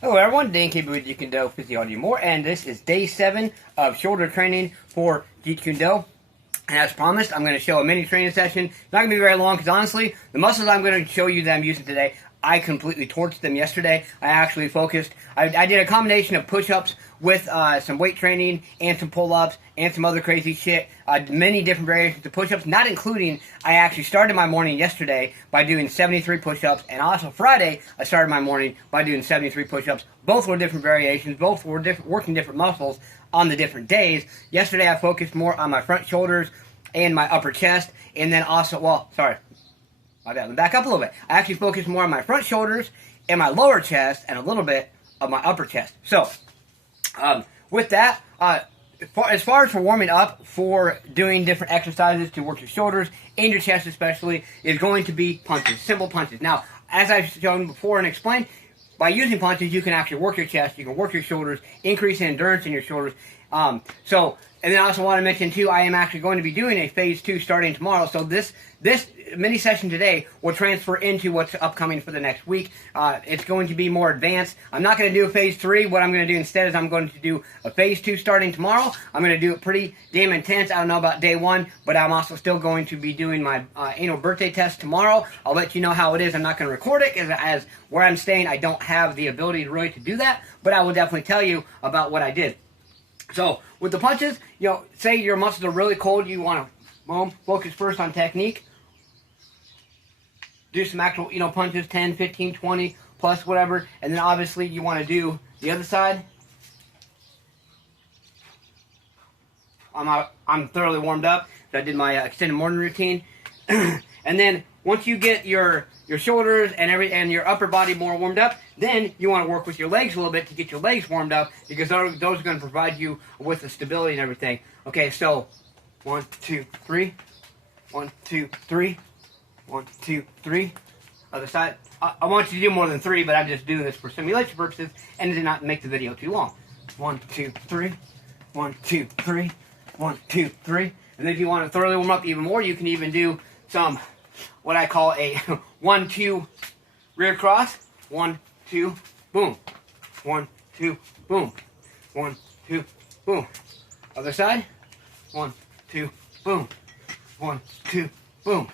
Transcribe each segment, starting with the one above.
Hello everyone, Dan KB with Jeet Kune Physiology More, and this is day 7 of shoulder training for Jeet Kune. And as promised, I'm going to show a mini training session. It's not going to be very long because honestly, the muscles I'm going to show you that I'm using today, I completely torched them yesterday. I actually focused. I did a combination of push-ups with some weight training and some pull-ups and some other crazy shit. Many different variations of push-ups, not including, I actually started my morning yesterday by doing 73 push-ups, and also Friday, I started my morning by doing 73 push-ups. Both were different variations. Both were working different muscles on the different days. Yesterday, I focused more on my front shoulders and my upper chest, and then also, my bad, back up a little bit. I actually focused more on my front shoulders and my lower chest and a little bit of my upper chest. So, with that, as far as for warming up for doing different exercises to work your shoulders and your chest especially, is going to be punches, simple punches. Now, as I've shown before and explained, by using punches, you can actually work your chest, you can work your shoulders, increase the endurance in your shoulders. And then I also want to mention too, I am actually going to be doing a phase 2 starting tomorrow. So this mini session today will transfer into what's upcoming for the next week. It's going to be more advanced. I'm not going to do a phase 3. What I'm going to do instead is I'm going to do a phase 2 starting tomorrow. I'm going to do it pretty damn intense. I don't know about day 1, but I'm also still going to be doing my annual birthday test tomorrow. I'll let you know how it is. I'm not going to record it as where I'm staying, I don't have the ability to really to do that, but I will definitely tell you about what I did. So, with the punches, say your muscles are really cold, you want to, focus first on technique. Do some actual, punches, 10, 15, 20, plus whatever. And then obviously you want to do the other side. I'm thoroughly warmed up. I did my extended morning routine. And then once you get your shoulders and your upper body more warmed up, then you want to work with your legs a little bit to get your legs warmed up, because those are going to provide you with the stability and everything. Okay, so 1, 2, 3, 1, 2, 3, 1, 2, 3. Other side. I want you to do more than 3, but I'm just doing this for simulation purposes and to not make the video too long. 1, 2, 3, 1, 2, 3, 1, 2, 3. And then if you want to thoroughly warm up even more, you can even do some, what I call a 1, 2 rear cross. 1, 2, boom. 1, 2, boom. 1, 2, boom. Other side. 1, 2, boom. 1, 2, boom.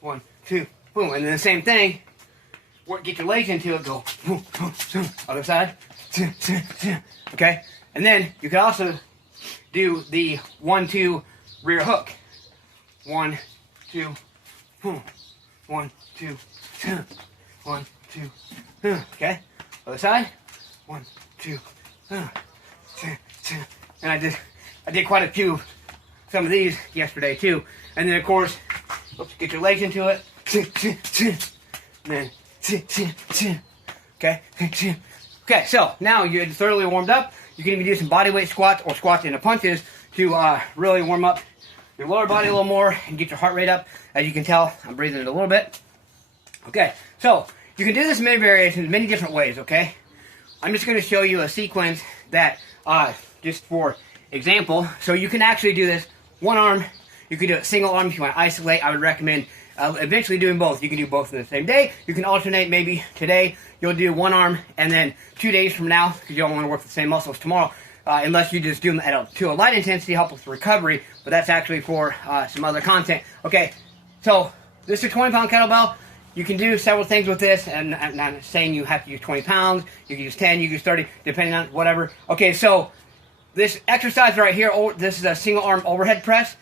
1, 2, boom. And then the same thing. Get your legs into it. Go boom, boom, boom. Other side. Okay. And then you can also do the 1, 2 rear hook. 1, 2, boom. 1, 2, 1, 2. Okay. Other side. 1, 2. And I did quite a few, some of these yesterday too. And then of course, get your legs into it. And then, okay. Okay, so now you're thoroughly warmed up. You can even do some bodyweight squats or squats into punches to really warm up your lower body a little more and get your heart rate up. As you can tell, I'm breathing it a little bit. Okay, so you can do this in many variations, many different ways, okay? I'm just going to show you a sequence that, just for example, so you can actually do this one arm. You can do it single arm if you want to isolate. I would recommend eventually doing both. You can do both in the same day. You can alternate. Maybe today you'll do one arm, and then 2 days from now, because you don't want to work the same muscles tomorrow, unless you just do them to a light intensity, help with recovery, but that's actually for some other content. Okay, so this is a 20-pound kettlebell. You can do several things with this, and I'm not saying you have to use 20 pounds. You can use 10, you can use 30, depending on whatever. Okay, so this exercise right here, this is a single arm overhead press.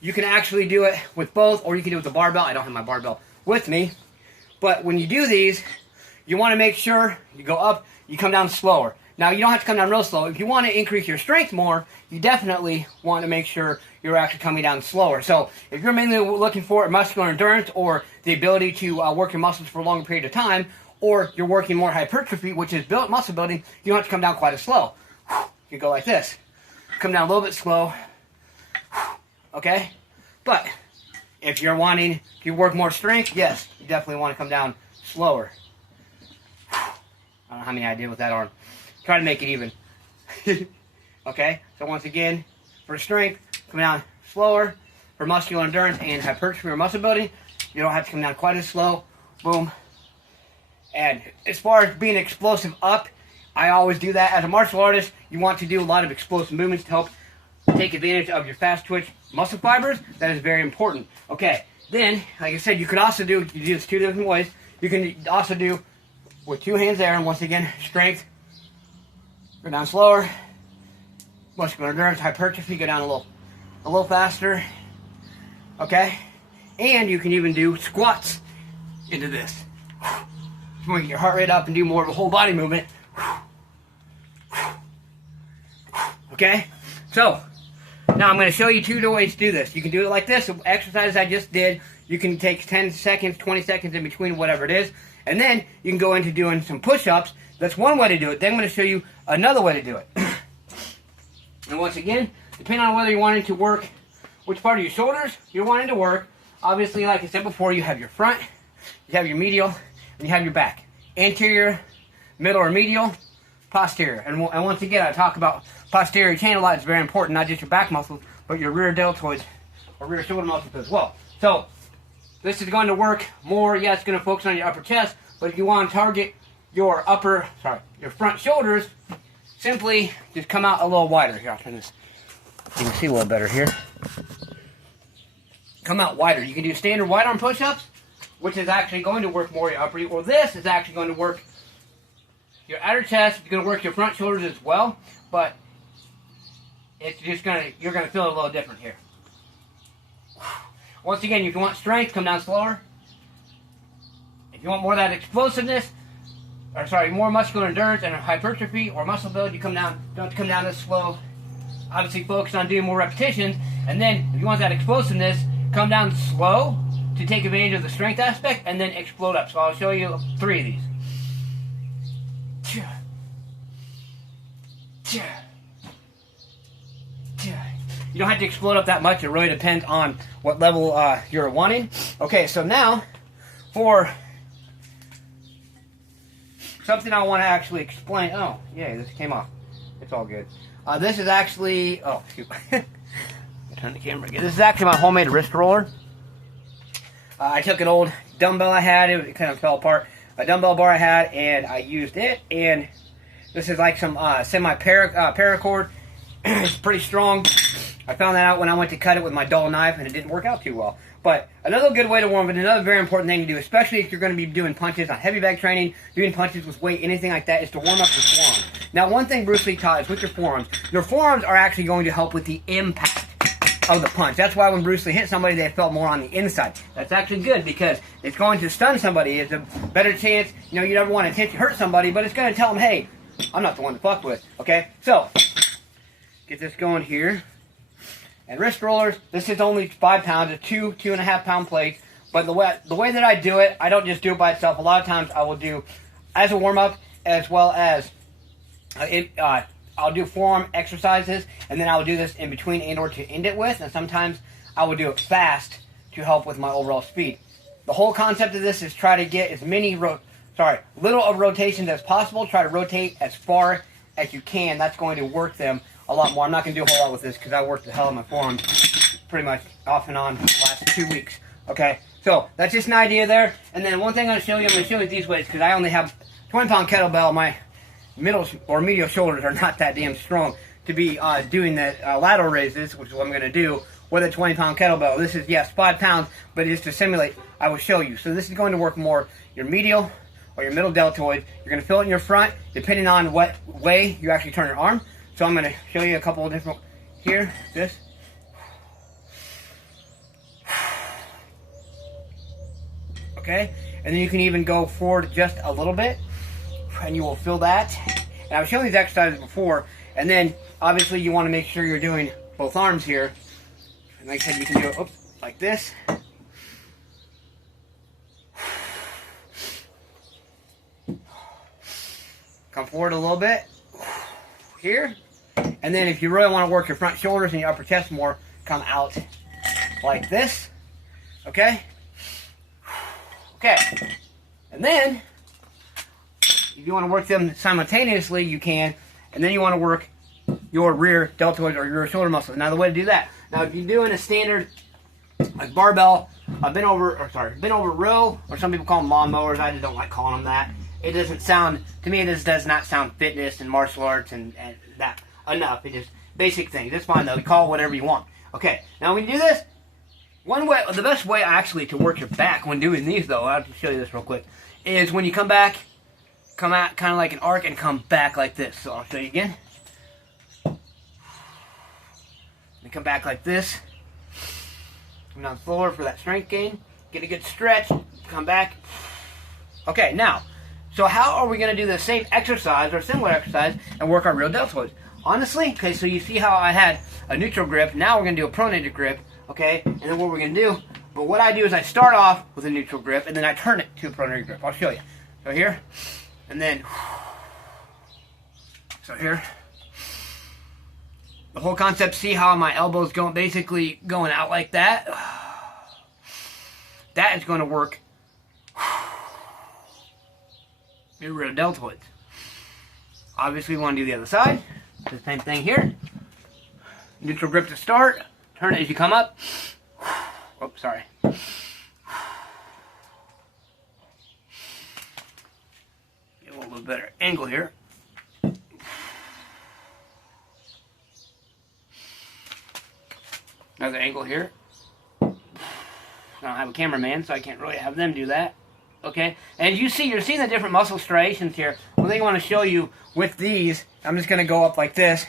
You can actually do it with both, or you can do it with a barbell. I don't have my barbell with me. But when you do these, you want to make sure you go up, you come down slower. Now, you don't have to come down real slow. If you want to increase your strength more, you definitely want to make sure you're actually coming down slower. So, if you're mainly looking for muscular endurance or the ability to work your muscles for a longer period of time, or you're working more hypertrophy, which is muscle building, you don't have to come down quite as slow. You go like this. Come down a little bit slow. Okay? But, if you work more strength, yes, you definitely want to come down slower. I don't know how many I did with that arm. Try to make it even. Okay? So once again, for strength, come down slower. For muscular endurance and hypertrophy or muscle building, you don't have to come down quite as slow. Boom. And as far as being explosive up, I always do that. As a martial artist, you want to do a lot of explosive movements to help take advantage of your fast twitch muscle fibers. That is very important. Okay, then, like I said, you could also do this 2 different ways. You can also do with 2 hands there, and once again, strength, go down slower, muscular endurance, hypertrophy, go down a little faster, okay? And you can even do squats into this. You want to get your heart rate up and do more of a whole body movement. Okay? So, now I'm going to show you 2 ways to do this. You can do it like this, the exercise I just did. You can take 10 seconds, 20 seconds in between, whatever it is. And then you can go into doing some push-ups. That's one way to do it. Then I'm going to show you another way to do it. And once again, depending on whether you're wanting to work which part of your shoulders you're wanting to work, obviously, like I said before, you have your front, you have your medial, and you have your back. Anterior, middle or medial, posterior. And once again, I talk about posterior chain a lot. It's very important, not just your back muscles, but your rear deltoids or rear shoulder muscles as well. So, this is going to work more. Yeah, it's going to focus on your upper chest, but if you want to target your your front shoulders, simply just come out a little wider. Here, I'll turn this. You can see a little better here. Come out wider. You can do standard wide arm push-ups, which is actually going to work more your upper, or this is actually going to work your outer chest. It's going to work your front shoulders as well, but it's just you're going to feel it a little different here. Once again, if you want strength, come down slower. If you want more of that explosiveness, more muscular endurance and hypertrophy or muscle build, you don't have to come down this slow. Obviously, focus on doing more repetitions. And then, if you want that explosiveness, come down slow to take advantage of the strength aspect, and then explode up. So I'll show you 3 of these. You don't have to explode up that much. It really depends on what level you're wanting. Okay, so now for something I want to actually explain. Oh, yeah, this came off. It's all good. This is actually, oh, shoot. Turn the camera again. This is actually my homemade wrist roller. I took an old dumbbell I had. It kind of fell apart. A dumbbell bar I had, and I used it. And this is like some semi-paracord. It's pretty strong. I found that out when I went to cut it with my dull knife, and it didn't work out too well. But another good way to warm up, and another very important thing to do, especially if you're going to be doing punches on heavy bag training, doing punches with weight, anything like that, is to warm up your forearms. Now, one thing Bruce Lee taught is with your forearms are actually going to help with the impact of the punch. That's why when Bruce Lee hit somebody, they felt more on the inside. That's actually good because it's going to stun somebody. It's a better chance. You know, you never want to hurt somebody, but it's going to tell them, hey, I'm not the one to fuck with. Okay? So, get this going here. And wrist rollers, this is only 5 pounds, it's 2.5 pound plates. But the way that I do it, I don't just do it by itself. A lot of times I will do as a warm up, as well as I'll do forearm exercises, and then I will do this in between and or to end it with. And sometimes I will do it fast to help with my overall speed. The whole concept of this is try to get as many little of rotations as possible. Try to rotate as far as you can. That's going to work them a lot more. I'm not going to do a whole lot with this because I worked the hell on my forearms pretty much off and on for the last 2 weeks. Okay, so that's just an idea there. And then one thing I'm going to show you these ways because I only have 20-pound kettlebell. My middle or medial shoulders are not that damn strong to be doing the lateral raises, which is what I'm going to do with a 20-pound kettlebell. This is, yes, 5 pounds, but just to simulate, I will show you. So this is going to work more your medial or your middle deltoid. You're going to feel it in your front, depending on what way you actually turn your arm. So I'm going to show you a couple of different, here, this. Okay, and then you can even go forward just a little bit, and you will feel that. And I've shown these exercises before, and then obviously you want to make sure you're doing both arms here. And like I said, you can do it like this. Come forward a little bit, here. And then if you really want to work your front shoulders and your upper chest more, come out like this. Okay? Okay. And then, if you want to work them simultaneously, you can. And then you want to work your rear deltoid or your shoulder muscles. Now the way to do that. Now if you're doing a standard like barbell, bent over row, or some people call them lawnmowers. I just don't like calling them that. it doesn't sound, to me, this does not sound fitness and martial arts and that enough. It just basic things. It's fine though. You call it whatever you want. Okay, now when you do this, one way, the best way actually to work your back when doing these though, I'll show you this real quick, is when you come back, come out kind of like an arc and come back like this. So I'll show you again. And come back like this. Come down slower for that strength gain. Get a good stretch. Come back. Okay, now, so how are we going to do the same exercise or similar exercise and work our real deltoids? Honestly, okay, so you see how I had a neutral grip. Now we're going to do a pronated grip, okay? And then what we're going to do, but what I do is I start off with a neutral grip and then I turn it to a pronated grip. I'll show you. So here, and then, so here. The whole concept, see how my elbow's going, basically going out like that? That is going to work your rear deltoids. Obviously, we want to do the other side. The same thing here. Neutral grip to start. Turn it as you come up. Oh, sorry. Get a little bit better angle here. Another angle here. I don't have a cameraman, so I can't really have them do that. Okay, and you see, you're seeing the different muscle striations here. One thing I want to show you with these, I'm just going to go up like this,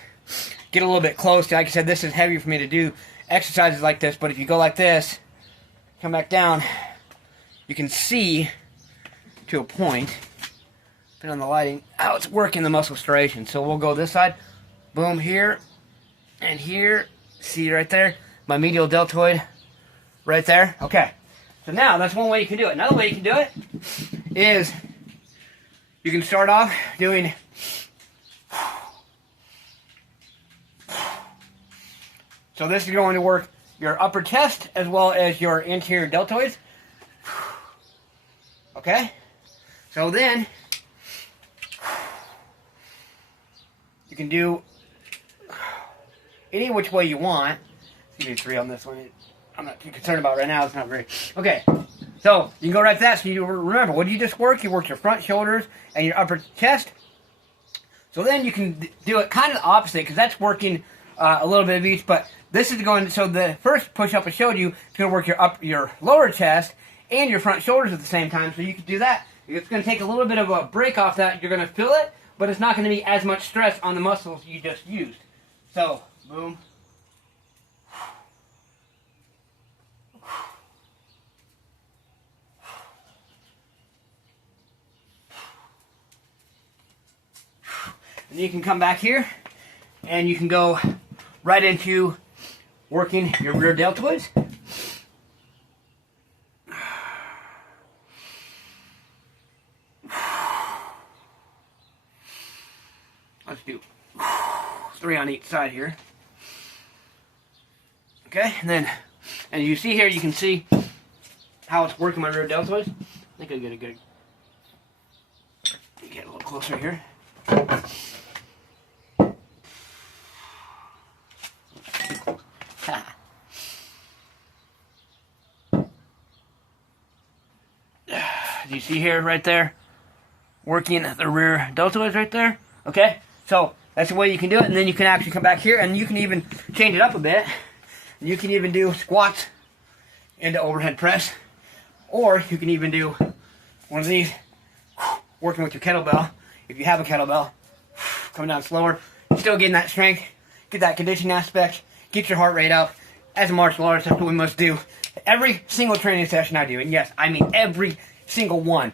get a little bit close. Like I said, this is heavy for me to do exercises like this, but if you go like this, come back down, you can see to a point, depending on the lighting, how it's working the muscle striation. So we'll go this side, boom, here, and here, see right there, my medial deltoid right there. Okay. So now, that's one way you can do it. Another way you can do it is you can start off doing so this is going to work your upper chest as well as your interior deltoids. Okay? So then you can do any which way you want. You need 3 on this one. I'm not too concerned about right now. It's not very... Okay. So, you can go right to that. So, you remember, what did you just work? You worked your front shoulders and your upper chest. So, then you can do it kind of the opposite, because that's working a little bit of each. But this is going... So, the first push-up I showed you is going to work your lower chest and your front shoulders at the same time. So, you can do that. It's going to take a little bit of a break off that. You're going to feel it, but it's not going to be as much stress on the muscles you just used. So, boom. And you can come back here, and you can go right into working your rear deltoids. Let's do 3 on each side here. Okay, and then, and you see here, you can see how it's working my rear deltoids. I think I'll get a good, get a little closer here. Do you see here, right there, working the rear deltoids right there? Okay, so that's the way you can do it, and then you can actually come back here, and you can even change it up a bit. You can even do squats into overhead press, or you can even do one of these, working with your kettlebell. If you have a kettlebell, coming down slower, still getting that strength, get that conditioning aspect, get your heart rate up. As a martial artist, that's what we must do. Every single training session I do, and yes, I mean every single one.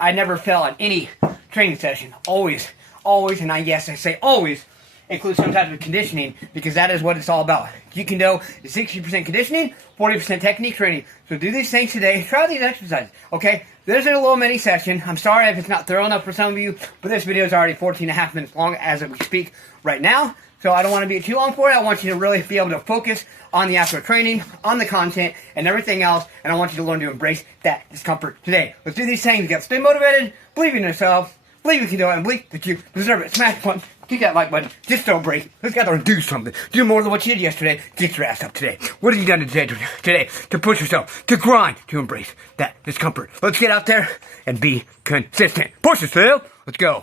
I never fail on any training session. Always, and I say always, include some type of conditioning, because that is what it's all about. You can do 60% conditioning, 40% technique training. So do these things today. Try these exercises, okay? This is a little mini session. I'm sorry if it's not thorough enough for some of you, but this video is already 14.5 minutes long as we speak right now. So I don't want to be too long for it. I want you to really be able to focus on the actual training, on the content, and everything else. And I want you to learn to embrace that discomfort today. Let's do these things. You got to stay motivated, believe in yourself, believe you can do it, and believe that you deserve it. Smash one. Kick that like button. Just throw a break. Let's get out there and do something. Do more than what you did yesterday. Get your ass up today. What have you done today to push yourself, to grind, to embrace that discomfort? Let's get out there and be consistent. Push yourself. Let's go.